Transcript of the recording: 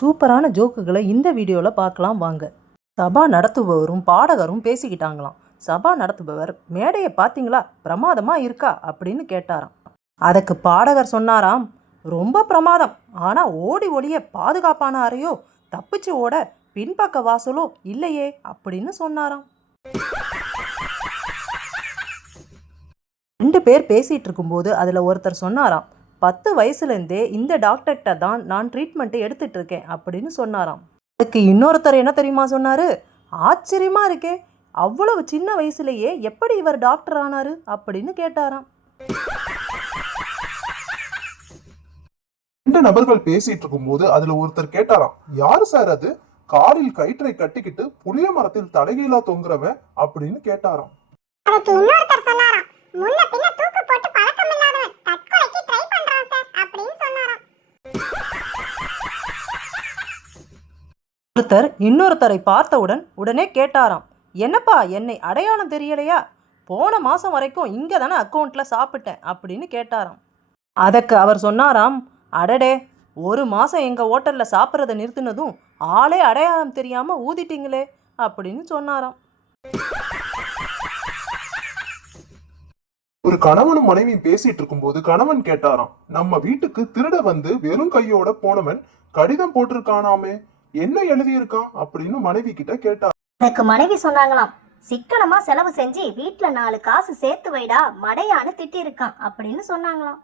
சூப்பரான ஜோக்குகளை இந்த வீடியோவில் பார்க்கலாம் வாங்க. சபா நடத்துபவரும் பாடகரும் பேசிக்கிட்டாங்களாம். சபா நடத்துபவர், மேடையை பார்த்தீங்களா, பிரமாதமாக இருக்கா அப்படின்னு கேட்டாராம். அதுக்கு பாடகர் சொன்னாராம், ரொம்ப பிரமாதம், ஆனால் ஓடி ஒளிய பாதுகாப்பான அறையோ தப்பிச்சு ஓட பின்பக்க வாசலோ இல்லையே அப்படின்னு சொன்னாராம். 2 பேர் பேசிகிட்டு இருக்கும்போது அதில் ஒருத்தர் சொன்னாராம், 10 வயசுலேருந்தே இந்த டாக்டர்கிட்ட தான் நான் ட்ரீட்மெண்ட்டை எடுத்துகிட்டு இருக்கேன் அப்படின்னு சொன்னாராம். அதுக்கு இன்னொருத்தர் என்ன தெரியுமா சொன்னார், ஆச்சரியமாக இருக்கே, அவ்வளவு சின்ன வயசுலேயே எப்படி இவர் டாக்டர் ஆனார் அப்படின்னு கேட்டாராம். 2 நபர்கள் பேசிட்டு இருக்கும்போது அதுல ஒருத்தர் கேட்டாராம், யாரு சார் அது காரில் கயிற்றை கட்டிக்கிட்டு புளிய மரத்தில் தலைகீழா தொங்குறவன் அப்படின்னு கேட்டாராம். அதுக்கு இன்னொருத்தர் சொன்னாராம், முன்ன பின்ன தூக்கு போட்டு பழக்கம் இல்லாதவன் தற்கொலைக்கு ட்ரை பண்றான் சார் அப்படின்னு சொன்னாராம். ஒருத்தர் இன்னொருத்தரை பார்த்தவுடன் உடனே கேட்டாராம், என்னப்பா என்னை அடையாளம் தெரியலையா, போன மாதம் வரைக்கும் இங்கே தானே அக்கௌண்ட்டில் சாப்பிட்டேன் அப்படின்னு கேட்டாராம். அதற்கு அவர் சொன்னாராம், அடடே, 1 மாதம் எங்கள் ஹோட்டலில் சாப்பிட்றத நிறுத்தினதும் ஆளே அடையாளம் தெரியாமல் ஊதிட்டீங்களே அப்படின்னு சொன்னாராம். ஒரு கணவனும் மனைவியும் பேசிட்டு இருக்கும்போது கணவன் கேட்டாராம், நம்ம வீட்டுக்கு திருட வந்து வெறும் கையோட போனவன் கடிதம் போட்டிருக்கானாமே, என்ன எழுதியிருக்கான் அப்படின்னு மனைவி கிட்ட கேட்டார். எனக்கு மனைவி சொன்னாங்களாம், சிக்கனமா செலவு செஞ்சு வீட்டுல 4 காசு சேர்த்து வைடா, மடையான்னு திட்டி இருக்கான் அப்படின்னு சொன்னாங்களாம்.